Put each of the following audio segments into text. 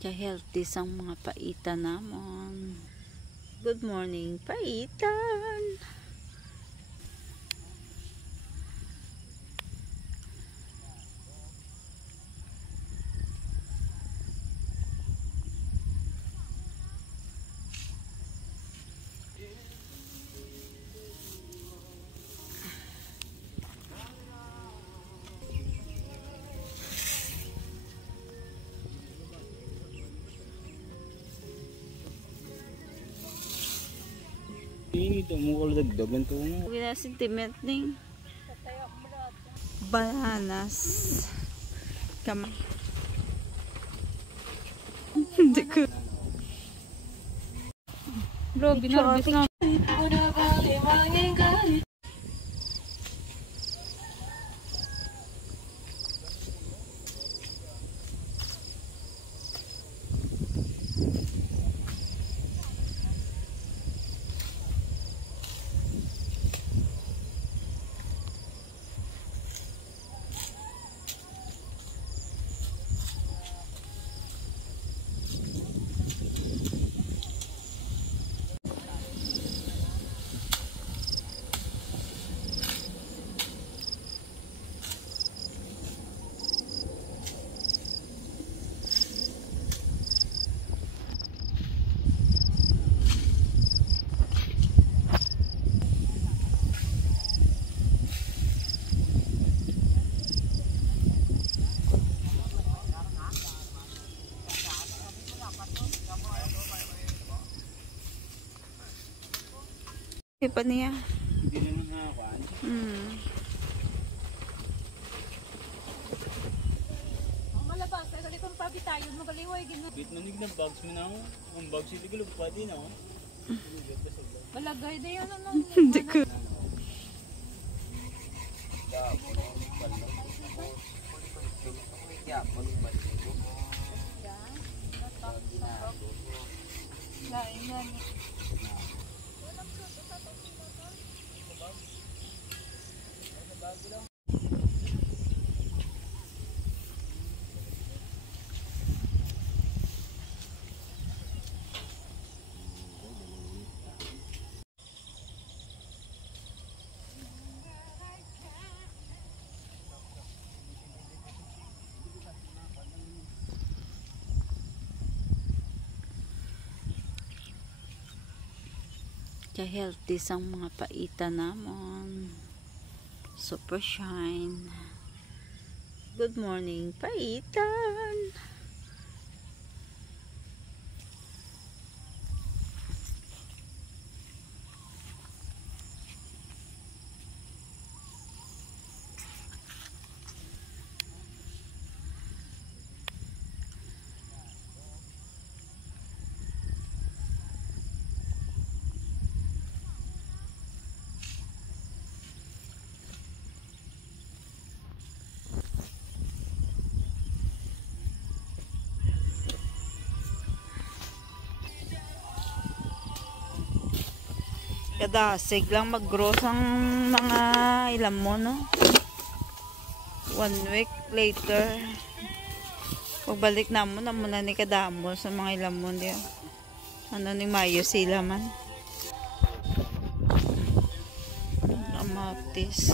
Ka-healthy sang mga paita namon. Good morning, paitan! Ini ito mo kalau dagdagan to mo. Wala sentiment ning bananas. Kamay. Hindi ko. Bro, binarbis nga. Pa niya. Hindi naman nakakaan. Malabas, sa likong pabi tayo, magaliway gina. Bit manig na bags mo na ako. Ang bags ito gulo pwede na ako. Balagay na yun ano. Hindi ko. Ka-healthy sang mga paita namon. Super shine. Good morning, paitan! Kadasig lang mag-gross ang mga ilam mo, no? 1 week later, pagbalik na muna ni kadamo sa mga ilam mo niya. Ano ni Mayo sila man. Amatis.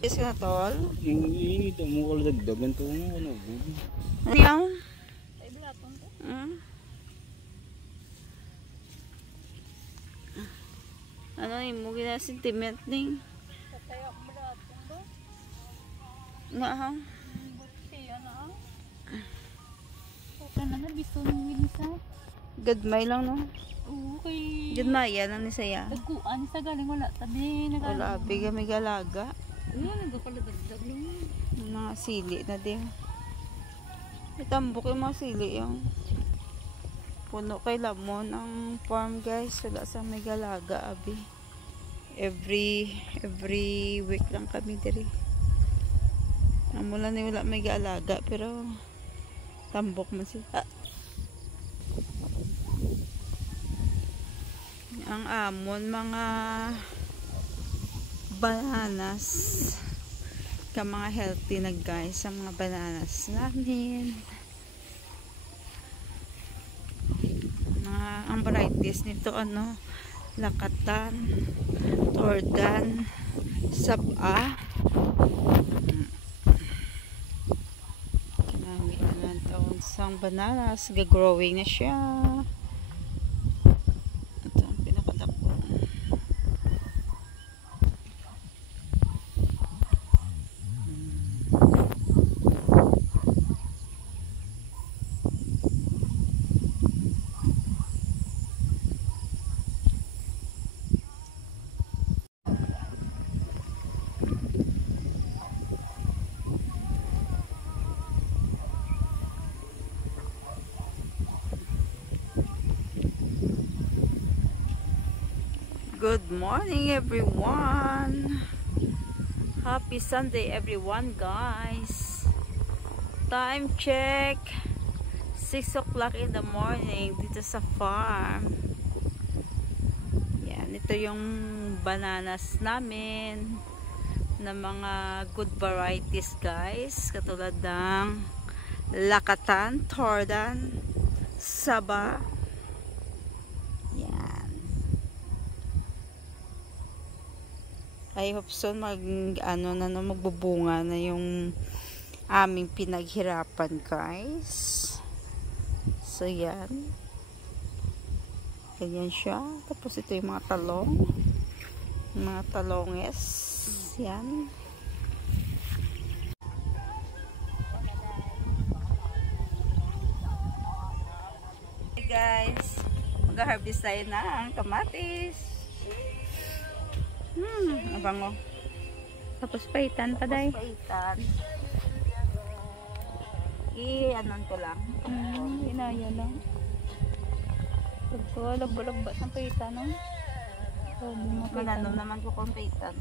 Yes na tol. Ini ito mo kalau dagdagan to mo ano. Ano yan? Ay, blatong ko. Ano yung mo gina sentiment ning? Tayo ang blatong ba? Nga ha? Siya na ah. Puta na biso ng winisa. Gadmay lang, no? Oo, kay... Gadmaya lang ni saya. Dagkuan sa galing wala. Tabi Wala, biga may galaga. Nagpapaladagdag lang. Mga sili na din. Itambok yung mga sili yung puno kay lamon ang farm guys. Wala sa may galaga abi. every week lang kami diri. Amula ni wala may gaalaga pero tambok man sila. Ang amon mga bananas ka mga healthy na guys ang mga bananas namin. Ang varieties nito ano, lakatan, tordan, saba. Kinami na taon sang bananas, gagrowing na siya. Ito ang pinakadako. Good morning everyone. Happy Sunday everyone guys. Time check 6 o'clock in the morning dito sa farm. Yan, ito yung bananas namin na mga good varieties guys. Katulad ng lakatan, tordan, saba. Yan. I hope so magbubunga na yung aming pinaghirapan guys. So yan. Ganyan siya. Tapos ito yung mga talong. Mga talonges. Yan. Hey guys. Mag-harvest tayo ng kamatis. Abango. Tapos paitan pa day. Paitan. Anon ko lang. Inaya lang. Pagkawalag-balag ba ng paitan no? Mananom naman ko kung paitan.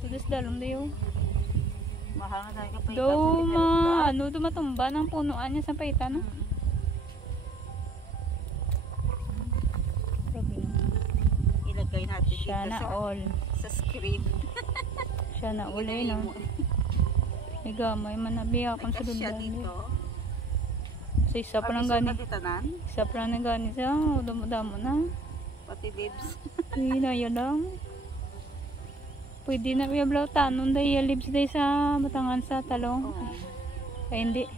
Tulis dalong dayo. Mahal na tayo ka paitan. Do matumba ng punuan niya sa paitan no? Ilagay natin Siya dito na all. sa screen. Siya na all eh no? May gamay manabi akong Kasi siya sulundan dito. So isa pa lang gani. Tanan, Isa pa lang gani siya. Damo-damo na. pati lips. Inaya lang. Pwede na i-ablaw tanon dahil lips dahil sa matangan sa talong. Oh. Ay hindi.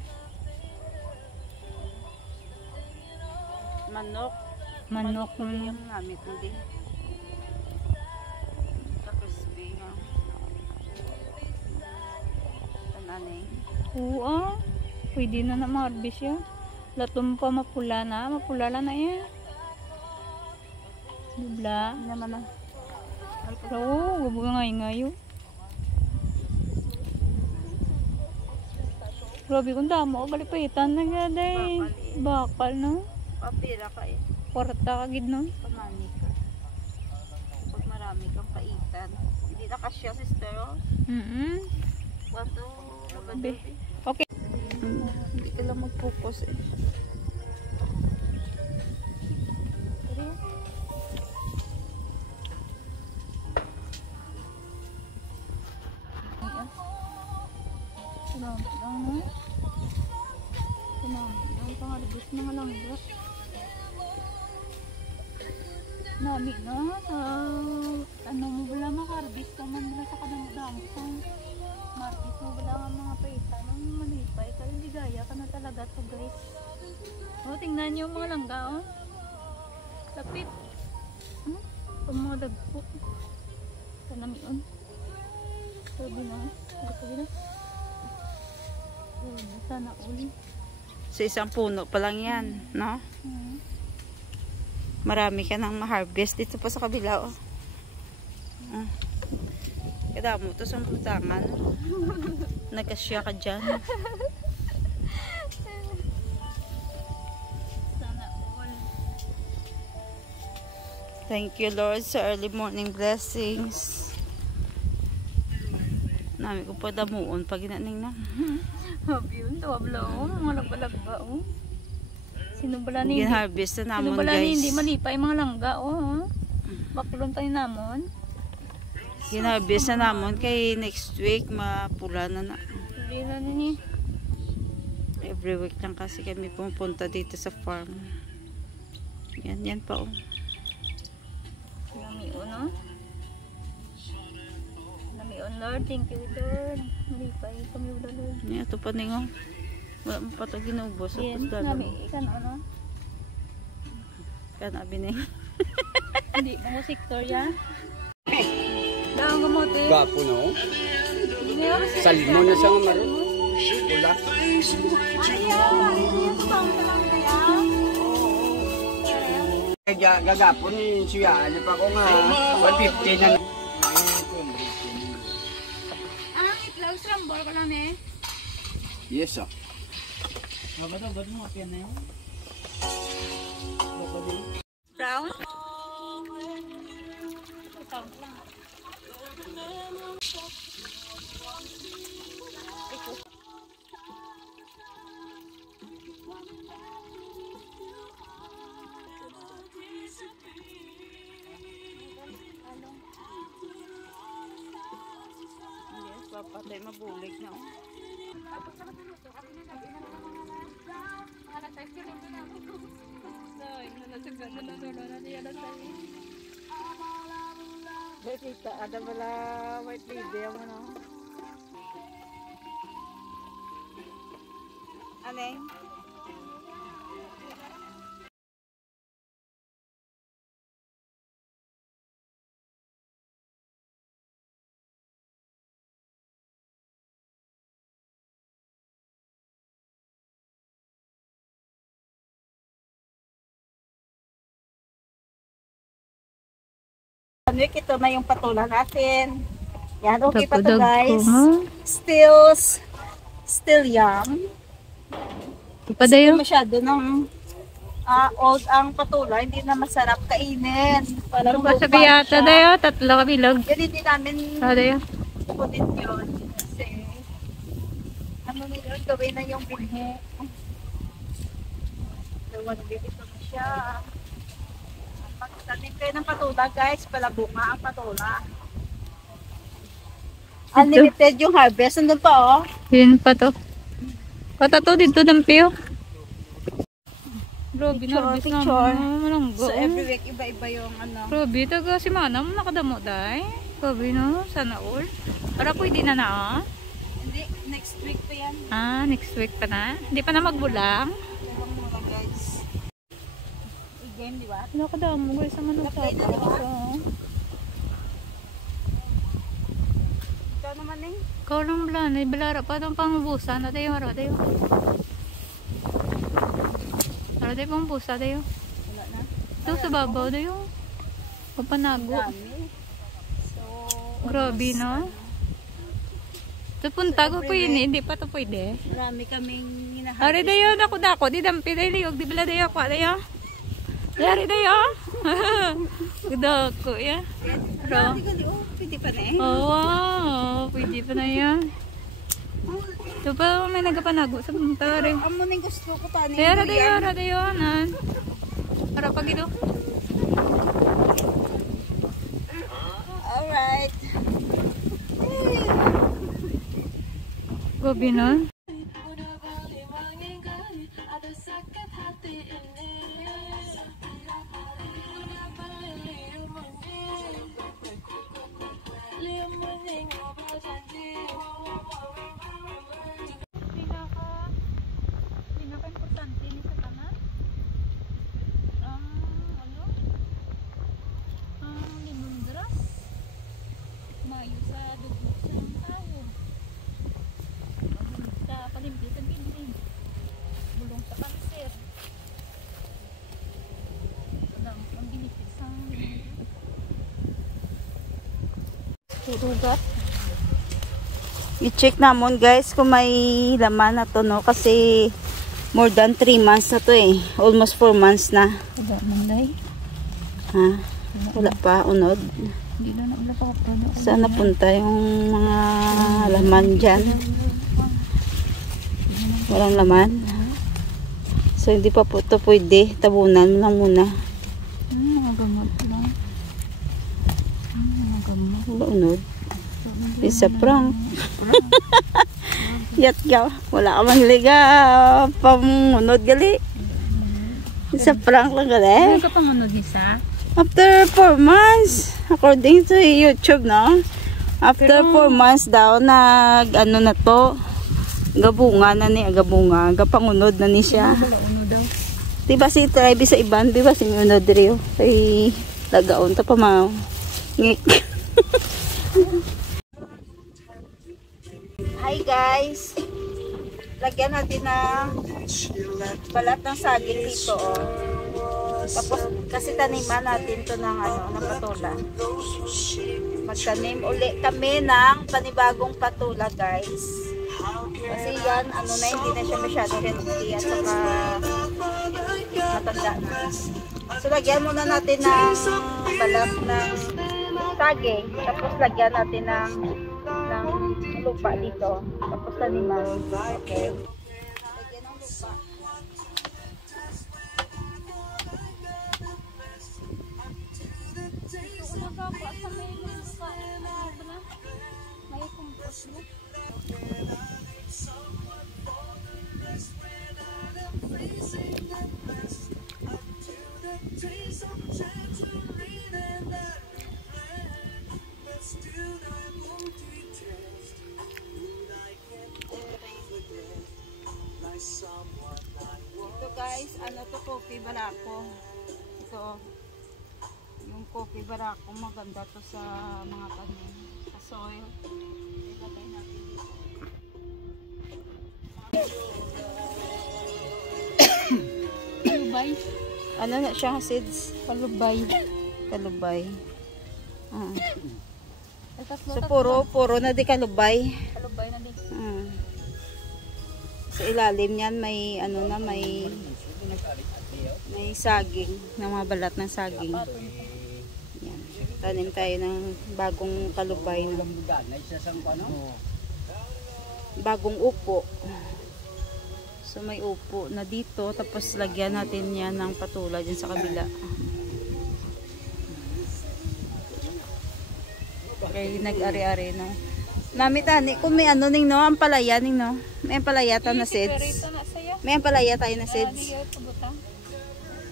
Manok. Manok. Yung gamit mo din. Crispy nga. Tanan eh. Oo. Pwede na na ma-harvest yan. Latom pa mapula na. Mapula lang na yan. Bibla. Hindi naman na. Oo. Gubuga ngayon. Grabe kung damo. Balipitan na nga day. Bakal no. Papira ka eh. Kwarta kagid no. Pamani ka. Pag marami kang paitan. Hindi na kasya sister oh. Wato. Be. Okay. Hindi ka lang mag-focus eh. Salamat lang no. Salamat lang. Pang-harvest mga langga. Nami na. Ano mo wala maka-harvest ka man wala sa kadamo-damo. Market mo wala nga mga paita. Nang manipay ka. Hindi gaya ka na talaga to guys. O, tingnan nyo mga langga oh. Lapit. Pamadag po. Tanami on. Sabi na. Sabi na. Sana uli. Sa isang puno pa lang yan, no? Marami ka nang ma-harvest dito pa sa kabila, oh. Kada mo to sa butangan. Nagkasya ka dyan. Sana all. Thank you, Lord, sa early morning blessings. Nami ko pa damuon pag inaning na. Habi yun, tawabla o. Mga lagba-lagba o. Sinubala ni Gin-harvest na namon, sinubala ni guys. hindi malipay mga langga o. Bakulon tayo namon. Gin-harvest na namon kay next week mapula na na. Hindi na ni. Every week lang kasi kami pumunta dito sa farm. Yan pa oh. Namion o. Namion, Lord. Thank you, Lord. Malipay kami wala, Lord. Yan, ito pa ningo. Wala mo pa ito ginubos. Yan, nami. Ikan ano? Kan abineng. Hindi mo sektor ya. Daang gamote. Gapo no? Salmo na sa mga maro. Pula. Kaya gagapon ni siya. Ano pa ko nga. 150 na. Ah, itlog scramble ko lang eh. Yes sir. Brown? Yes, papatay mabulig na oh. Kita ada bala white baby ang ano. Aneng? Ito na yung patula natin. Yan, okay pa to Tapudag guys. ko, Still young. Ipadayo. Hindi masyado ng old ang patula. Hindi na masarap kainin. Parang Sabi yata dayo, tatlo ka bilog. Yan hindi namin Dayo. kunin yun. Kasi ano na yun, gawin na yung binhi. So, ito na siya. Magtanim kayo ng patula guys, palabunga ang patula. Unlimited yung harvest. Nandun pa oh. Yun pa to. Patato dito ng piyo. Grabe, Picture, narbis na picture. malanggo. So every week iba-iba yung ano. Grabe, taga si Manam nakadamo dahi. Grabe no, sana all. Para pwede na na ah. Hindi, next week pa yan. Ah, next week pa na. Hindi pa na magbulang. Ewan mo lang guys. I-game, di ba? Nakadamo guys sa manok Apply na, di ba? tapos. Ikaw naman eh. Ikaw lang bulan, ay balara pa itong pangubusan. Ate yung hara, ate yung. Hara tayo pangbusa, ate yung. Wala na. Ito sa babaw, ate yung. Papanago. Dami. So, Grabe no. Ito punta ko po yun eh, hindi pa ito pwede. marami kaming hinaharvest. Hara tayo, dako-dako, di dampi tayo liog, di bala tayo ako, tayo. Hara tayo. Dako, ya. Pero, Pwede pa na eh. oh wow, pwede pa na yan. Ito pa may nagapanago sa punta rin. Amo na yung gusto ko tanin. Hara tayo, nan. Para pag ito. Alright. Gabi nun. Pinaka-importante ni sa tanan. Lemongrass. Mayo sa dugmok sa ng tao. Sa palimpis ang pindin. Bulong sa kanser. Ang binipis ang Turugat. I-check namon guys kung may laman na to no kasi more than 3 months na to eh. Almost 4 months na. Manday. Ha? Wala pa, unod. Hindi na wala pa kapag. Saan napunta yung mga laman dyan? Walang laman. So, hindi pa po ito pwede. Tabunan lang muna. Mga gamot lang. Mga gamot. Wala unod. Isa prank. Yat ka. Wala ka mang liga. Pamunod gali. Isa prank lang gali. Ano ka pang ano isa? After 4 months. According to YouTube, no? After 4 months daw, ano na to. Gabunga na ni. Gabunga. Gapangunod na ni siya. Ano daw? Diba si Trevi sa iban? Diba si Unod Rio? Ay, lagaon. Ta pa mao. Ngik. Hi guys. Lagyan natin ng balat ng saging dito. Oh. Tapos kasi taniman natin to ng ng patula. Magtanim uli kami ng panibagong patula guys. Kasi yan na hindi na siya masyado healthy at saka matanda na. So lagyan muna natin ng balat ng saging. Tapos lagyan natin ng lupa dito. Tapos taniman. Okay. Lagyan ng lupa. May compost mo. Ito guys, to coffee barako. Ito yung coffee barako, maganda to sa mga tanim, sa soil. Ilagay natin dito. Kalubay. Ano na siya seeds? Kalubay. Kalubay. Tatlo, So puro na di kalubay. kalubay na din. Sa ilalim niyan may may saging, ng mga balat ng saging. Yan. Tanim tayo ng bagong kalubay, bagong upo. So may upo na dito, tapos lagyan natin yan ng patula dyan sa kabila. Okay, nag-ari-ari no. Namit ani kung may ning no, ang palaya ning no. May palaya ta na seeds. May palaya tayo na seeds.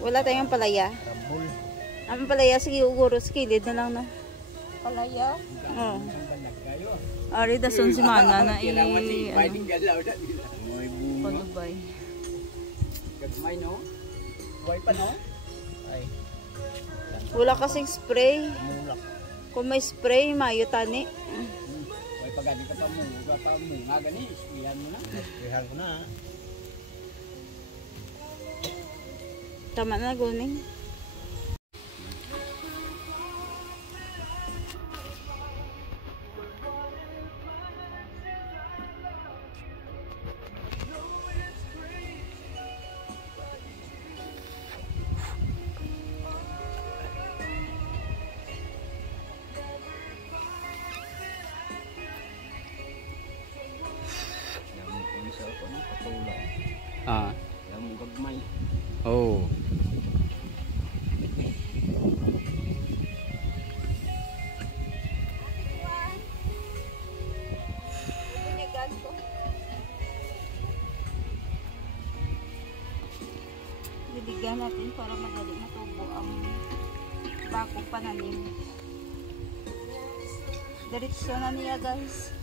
Wala tayong palaya. Ang palaya sige uguro sa kilid na lang no. Palaya. Oh. Ari dason si mana na palubay. Gagmay no? Buhay pa no? Ay. Wala kasing spray. Kung may spray, mayo tani. Buhay pa gani ka pa mo. Nga gani, isprihan mo na. Isprihan ko na ha. Tama na guning. Yung gagmay. Oh. Bibigyan natin para madali matubo ang bagong pananim. Diretso na niya guys.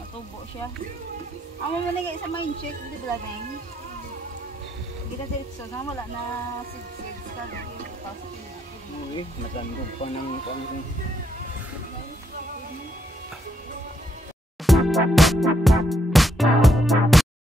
Matubo siya. Ang mamanigay sa mind check, hindi ba lang? Hindi ka diretso na, wala na seeds ka. Uy, matandog pa ng pang...